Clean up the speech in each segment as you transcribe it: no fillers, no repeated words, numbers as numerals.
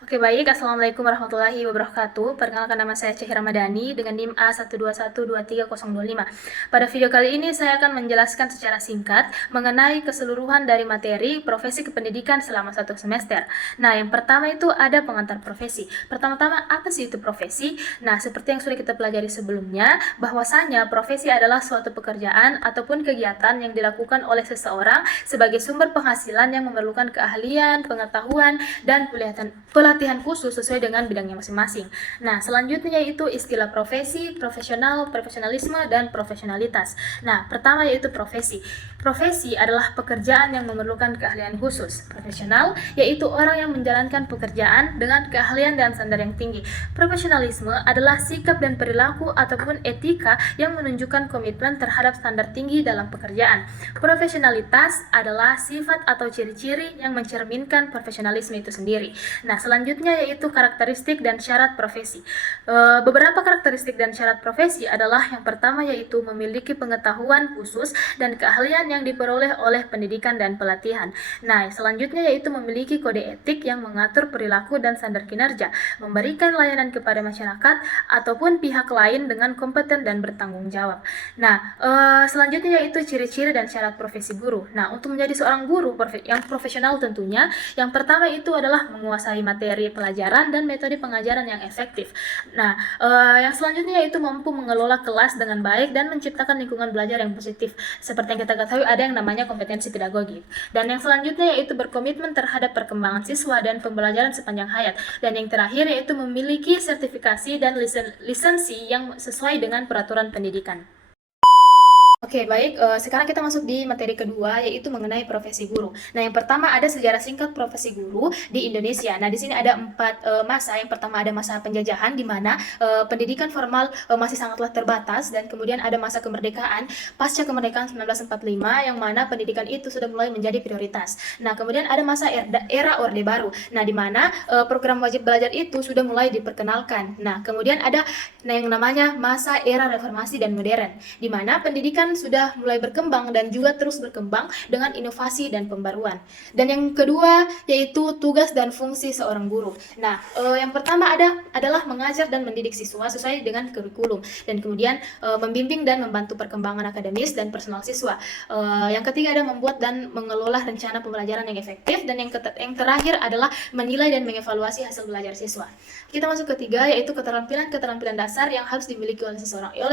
Oke baik, Assalamualaikum warahmatullahi wabarakatuh. Perkenalkan nama saya Cehi Ramadhani dengan NIM A121230025. Pada video kali ini saya akan menjelaskan secara singkat mengenai keseluruhan dari materi profesi kependidikan selama satu semester. Nah, yang pertama itu ada pengantar profesi. Pertama-tama, apa sih itu profesi? Nah, seperti yang sudah kita pelajari sebelumnya, bahwasanya profesi adalah suatu pekerjaan ataupun kegiatan yang dilakukan oleh seseorang sebagai sumber penghasilan yang memerlukan keahlian, pengetahuan, dan pelatihan khusus sesuai dengan bidangnya masing-masing. Nah, selanjutnya yaitu istilah profesi, profesional, profesionalisme, dan profesionalitas. Nah, pertama yaitu profesi. Profesi adalah pekerjaan yang memerlukan keahlian khusus. Profesional yaitu orang yang menjalankan pekerjaan dengan keahlian dan standar yang tinggi. Profesionalisme adalah sikap dan perilaku ataupun etika yang menunjukkan komitmen terhadap standar tinggi dalam pekerjaan. Profesionalitas adalah sifat atau ciri-ciri yang mencerminkan profesionalisme itu sendiri. Nah, selanjutnya yaitu karakteristik dan syarat profesi. Beberapa karakteristik dan syarat profesi adalah yang pertama yaitu memiliki pengetahuan khusus dan keahlian yang diperoleh oleh pendidikan dan pelatihan. Nah, selanjutnya yaitu memiliki kode etik yang mengatur perilaku dan standar kinerja, memberikan layanan kepada masyarakat ataupun pihak lain dengan kompeten dan bertanggung jawab. Nah, selanjutnya yaitu ciri-ciri dan syarat profesi guru. Nah, untuk menjadi seorang guru yang profesional tentunya, yang pertama itu adalah menguasai materi pelajaran dan metode pengajaran yang efektif. Nah, yang selanjutnya yaitu mampu mengelola kelas dengan baik dan menciptakan lingkungan belajar yang positif. Seperti yang kita ketahui ada yang namanya kompetensi pedagogik. Dan yang selanjutnya yaitu berkomitmen terhadap perkembangan siswa dan pembelajaran sepanjang hayat. Dan yang terakhir yaitu memiliki sertifikasi dan lisensi yang sesuai dengan peraturan pendidikan. Oke, baik. Sekarang kita masuk di materi kedua, yaitu mengenai profesi guru. Nah, yang pertama ada sejarah singkat profesi guru di Indonesia. Nah, di sini ada 4 masa. Yang pertama ada masa penjajahan, di mana pendidikan formal masih sangatlah terbatas, dan kemudian ada masa kemerdekaan, pasca kemerdekaan 1945, yang mana pendidikan itu sudah mulai menjadi prioritas. Nah, kemudian ada masa era Orde Baru. Nah, di mana program wajib belajar itu sudah mulai diperkenalkan. Nah, kemudian ada yang namanya masa era reformasi dan modern, di mana pendidikan sudah mulai berkembang dan juga terus berkembang dengan inovasi dan pembaruan. Dan yang kedua yaitu tugas dan fungsi seorang guru. Nah, yang pertama adalah mengajar dan mendidik siswa sesuai dengan kurikulum, dan kemudian membimbing dan membantu perkembangan akademis dan personal siswa. Yang ketiga ada membuat dan mengelola rencana pembelajaran yang efektif, dan yang terakhir adalah menilai dan mengevaluasi hasil belajar siswa. Kita masuk ketiga yaitu keterampilan dasar yang harus dimiliki oleh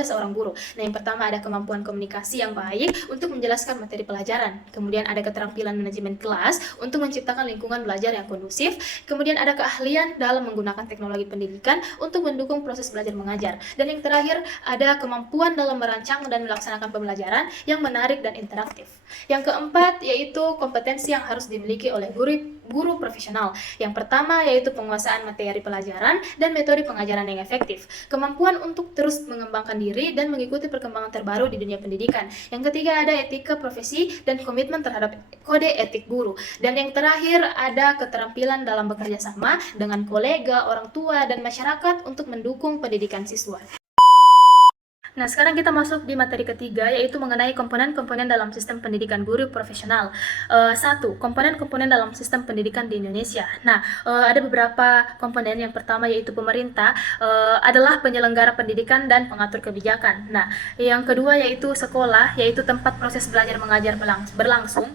seorang guru. Nah, yang pertama ada kemampuan komunikasi yang baik untuk menjelaskan materi pelajaran. Kemudian ada keterampilan manajemen kelas untuk menciptakan lingkungan belajar yang kondusif. Kemudian ada keahlian dalam menggunakan teknologi pendidikan untuk mendukung proses belajar mengajar. Dan yang terakhir ada kemampuan dalam merancang dan melaksanakan pembelajaran yang menarik dan interaktif. Yang keempat yaitu kompetensi yang harus dimiliki oleh guru profesional. Yang pertama yaitu penguasaan materi pelajaran dan metode pengajaran yang efektif. Kemampuan untuk terus mengembangkan diri dan mengikuti perkembangan terbaru di dunia pendidikan. Yang ketiga ada etika profesi dan komitmen terhadap kode etik guru. Dan yang terakhir ada keterampilan dalam bekerja sama dengan kolega, orang tua, dan masyarakat untuk mendukung pendidikan siswa. Nah, sekarang kita masuk di materi ketiga, yaitu mengenai komponen-komponen dalam sistem pendidikan guru profesional. Satu, komponen-komponen dalam sistem pendidikan di Indonesia. Nah, ada beberapa komponen. Yang pertama yaitu pemerintah adalah penyelenggara pendidikan dan pengatur kebijakan. Nah, yang kedua yaitu sekolah, yaitu tempat proses belajar mengajar berlangsung.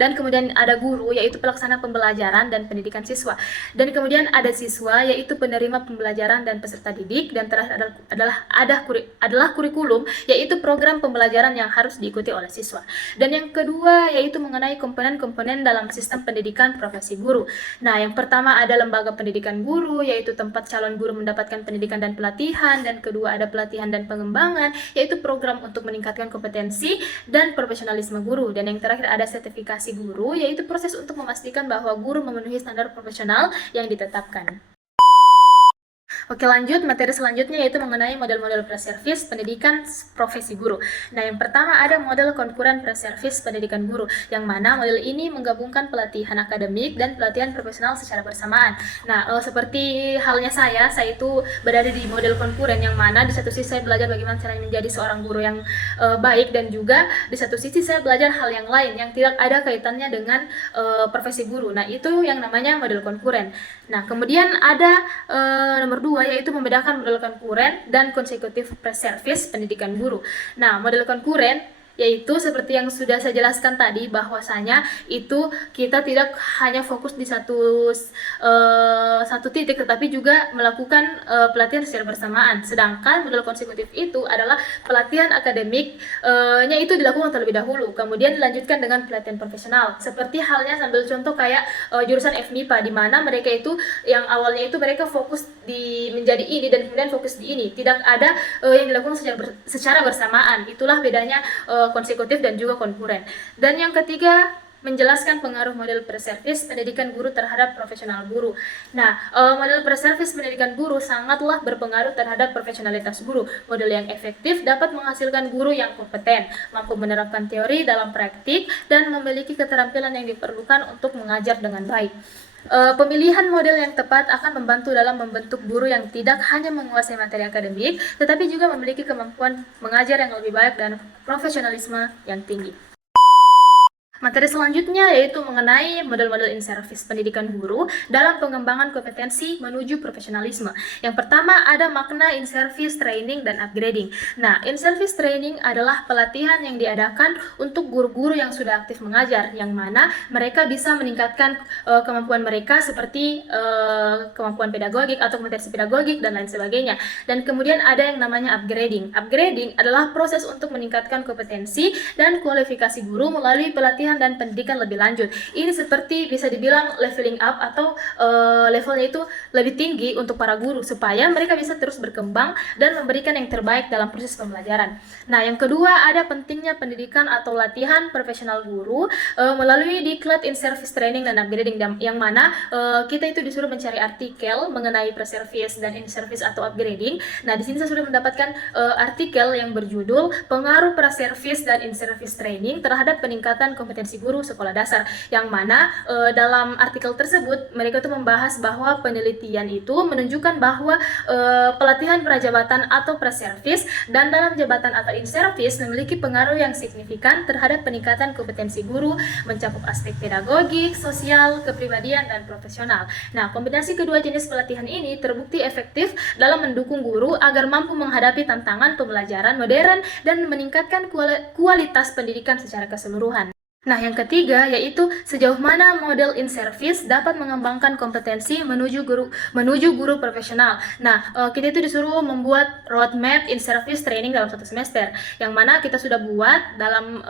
Dan kemudian ada guru, yaitu pelaksana pembelajaran dan pendidikan siswa. Dan kemudian ada siswa, yaitu penerima pembelajaran dan peserta didik. Dan terakhir adalah kurikulum, yaitu program pembelajaran yang harus diikuti oleh siswa. Dan yang kedua yaitu mengenai komponen-komponen dalam sistem pendidikan profesi guru. Nah, yang pertama ada lembaga pendidikan guru, yaitu tempat calon guru mendapatkan pendidikan dan pelatihan. Dan kedua ada pelatihan dan pengembangan, yaitu program untuk meningkatkan kompetensi dan profesionalisme guru. Dan yang terakhir ada sertifikasi guru, yaitu proses untuk memastikan bahwa guru memenuhi standar profesional yang ditetapkan. Oke, lanjut materi selanjutnya yaitu mengenai model-model pre-service pendidikan profesi guru. Nah, yang pertama ada model konkuren pre-service pendidikan guru, yang mana model ini menggabungkan pelatihan akademik dan pelatihan profesional secara bersamaan. Nah, seperti halnya saya itu berada di model konkuren, yang mana di satu sisi saya belajar bagaimana cara menjadi seorang guru yang baik, dan juga di satu sisi saya belajar hal yang lain yang tidak ada kaitannya dengan profesi guru. Nah, itu yang namanya model konkuren. Nah, kemudian ada nomor 2 yaitu membedakan model konkuren dan konsekutif pre-service pendidikan guru. Nah, model konkuren yaitu seperti yang sudah saya jelaskan tadi, bahwasanya itu kita tidak hanya fokus di satu titik, tetapi juga melakukan pelatihan secara bersamaan. Sedangkan model konsekutif itu adalah pelatihan akademiknya itu dilakukan terlebih dahulu, kemudian dilanjutkan dengan pelatihan profesional. Seperti halnya sambil contoh kayak jurusan FMIPA, di mana mereka itu yang awalnya itu mereka fokus di menjadi ini dan kemudian fokus di ini, tidak ada yang dilakukan secara bersamaan. Itulah bedanya konsekutif dan juga konkuren. Dan yang ketiga, menjelaskan pengaruh model pre-service pendidikan guru terhadap profesional guru. Nah, model pre-service pendidikan guru sangatlah berpengaruh terhadap profesionalitas guru. Model yang efektif dapat menghasilkan guru yang kompeten, mampu menerapkan teori dalam praktik, dan memiliki keterampilan yang diperlukan untuk mengajar dengan baik. Pemilihan model yang tepat akan membantu dalam membentuk guru yang tidak hanya menguasai materi akademik, tetapi juga memiliki kemampuan mengajar yang lebih baik dan profesionalisme yang tinggi. Materi selanjutnya yaitu mengenai model-model in-service pendidikan guru dalam pengembangan kompetensi menuju profesionalisme. Yang pertama ada makna in-service training dan upgrading. Nah, in-service training adalah pelatihan yang diadakan untuk guru-guru yang sudah aktif mengajar, yang mana mereka bisa meningkatkan kemampuan mereka seperti kemampuan pedagogik atau kompetensi pedagogik dan lain sebagainya. Dan kemudian ada yang namanya upgrading. Upgrading adalah proses untuk meningkatkan kompetensi dan kualifikasi guru melalui pelatihan dan pendidikan lebih lanjut. Ini seperti bisa dibilang leveling up atau levelnya itu lebih tinggi untuk para guru supaya mereka bisa terus berkembang dan memberikan yang terbaik dalam proses pembelajaran. Nah, yang kedua ada pentingnya pendidikan atau latihan profesional guru melalui diklat in-service training dan upgrading, yang mana kita itu disuruh mencari artikel mengenai pre-service dan in-service atau upgrading. Nah, di sini saya sudah mendapatkan artikel yang berjudul Pengaruh Pre-service dan In-service Training terhadap Peningkatan Kompetensi Guru Sekolah Dasar, yang mana dalam artikel tersebut mereka itu membahas bahwa penelitian itu menunjukkan bahwa pelatihan prajabatan atau pre-service dan dalam jabatan atau in-service memiliki pengaruh yang signifikan terhadap peningkatan kompetensi guru mencakup aspek pedagogik, sosial, kepribadian, dan profesional. Nah, kombinasi kedua jenis pelatihan ini terbukti efektif dalam mendukung guru agar mampu menghadapi tantangan pembelajaran modern dan meningkatkan kualitas pendidikan secara keseluruhan. Nah, yang ketiga yaitu sejauh mana model in-service dapat mengembangkan kompetensi menuju guru profesional. Nah, kita itu disuruh membuat roadmap in-service training dalam satu semester, yang mana kita sudah buat. Dalam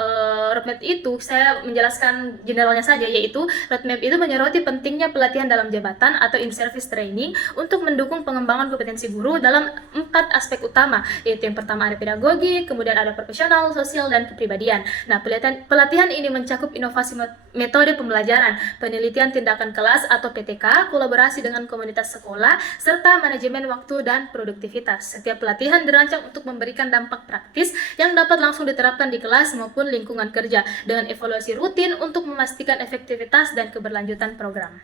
roadmap itu saya menjelaskan generalnya saja, yaitu roadmap itu menyoroti pentingnya pelatihan dalam jabatan atau in-service training untuk mendukung pengembangan kompetensi guru dalam 4 aspek utama, yaitu yang pertama ada pedagogi, kemudian ada profesional, sosial, dan kepribadian. Nah, pelatihan ini mencakup inovasi metode pembelajaran, penelitian tindakan kelas atau PTK, kolaborasi dengan komunitas sekolah, serta manajemen waktu dan produktivitas. Setiap pelatihan dirancang untuk memberikan dampak praktis yang dapat langsung diterapkan di kelas maupun lingkungan kerja, dengan evaluasi rutin untuk memastikan efektivitas dan keberlanjutan program.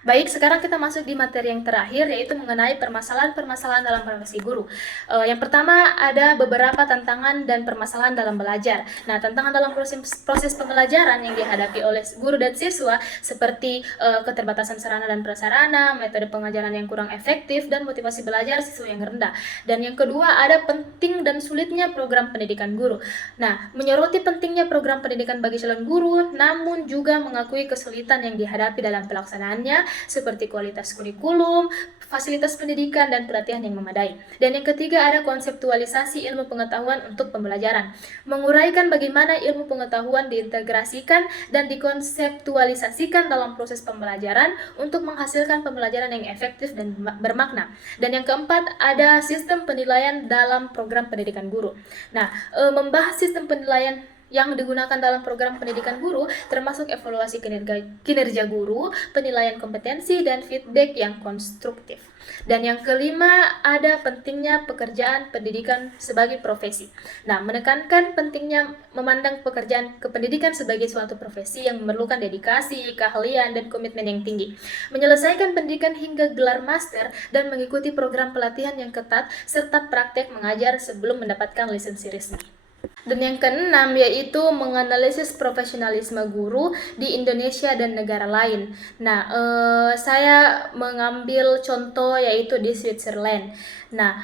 Baik, sekarang kita masuk di materi yang terakhir, yaitu mengenai permasalahan-permasalahan dalam profesi guru. Yang pertama ada beberapa tantangan dan permasalahan dalam belajar. Nah, tantangan dalam proses pembelajaran yang dihadapi oleh guru dan siswa seperti keterbatasan sarana dan prasarana, metode pengajaran yang kurang efektif, dan motivasi belajar siswa yang rendah. Dan yang kedua ada penting dan sulitnya program pendidikan guru. Nah, menyoroti pentingnya program pendidikan bagi calon guru, namun juga mengakui kesulitan yang dihadapi dalam pelaksanaannya, seperti kualitas kurikulum, fasilitas pendidikan, dan pelatihan yang memadai. Dan yang ketiga ada konseptualisasi ilmu pengetahuan untuk pembelajaran, menguraikan bagaimana ilmu pengetahuan diintegrasikan dan dikonseptualisasikan dalam proses pembelajaran untuk menghasilkan pembelajaran yang efektif dan bermakna. Dan yang keempat ada sistem penilaian dalam program pendidikan guru. Nah, membahas sistem penilaian yang digunakan dalam program pendidikan guru termasuk evaluasi kinerja guru, penilaian kompetensi, dan feedback yang konstruktif. Dan yang kelima, ada pentingnya pekerjaan pendidikan sebagai profesi. Nah, menekankan pentingnya memandang pekerjaan kependidikan sebagai suatu profesi yang memerlukan dedikasi, keahlian, dan komitmen yang tinggi. Menyelesaikan pendidikan hingga gelar master dan mengikuti program pelatihan yang ketat serta praktek mengajar sebelum mendapatkan lisensi resmi. Dan yang keenam yaitu menganalisis profesionalisme guru di Indonesia dan negara lain. Nah, saya mengambil contoh yaitu di Switzerland. Nah,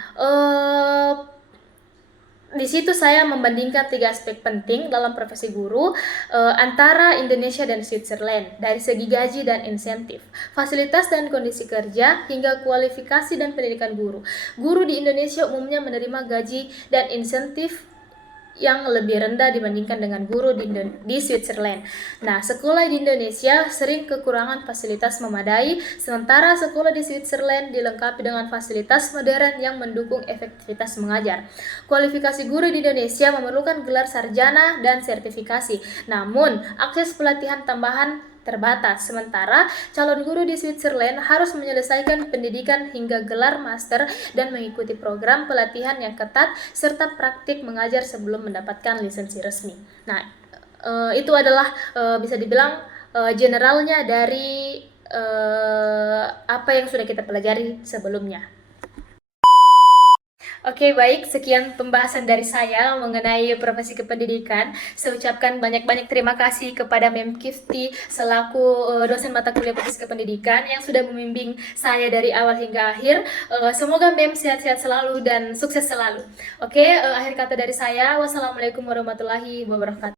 di situ saya membandingkan 3 aspek penting dalam profesi guru antara Indonesia dan Switzerland dari segi gaji dan insentif, fasilitas dan kondisi kerja, hingga kualifikasi dan pendidikan guru. Guru di Indonesia umumnya menerima gaji dan insentif yang lebih rendah dibandingkan dengan guru di Switzerland. Nah, sekolah di Indonesia sering kekurangan fasilitas memadai, sementara sekolah di Switzerland dilengkapi dengan fasilitas modern yang mendukung efektivitas mengajar. Kualifikasi guru di Indonesia memerlukan gelar sarjana dan sertifikasi, namun akses pelatihan tambahan terbatas. Sementara calon guru di Switzerland harus menyelesaikan pendidikan hingga gelar master dan mengikuti program pelatihan yang ketat serta praktik mengajar sebelum mendapatkan lisensi resmi. Nah, itu adalah bisa dibilang generalnya dari apa yang sudah kita pelajari sebelumnya. Oke, baik. Sekian pembahasan dari saya mengenai profesi kependidikan. Saya ucapkan banyak-banyak terima kasih kepada Mem Kifty selaku dosen mata kuliah profesi kependidikan yang sudah membimbing saya dari awal hingga akhir. Semoga Mem sehat-sehat selalu dan sukses selalu. Oke, akhir kata dari saya. Wassalamualaikum warahmatullahi wabarakatuh.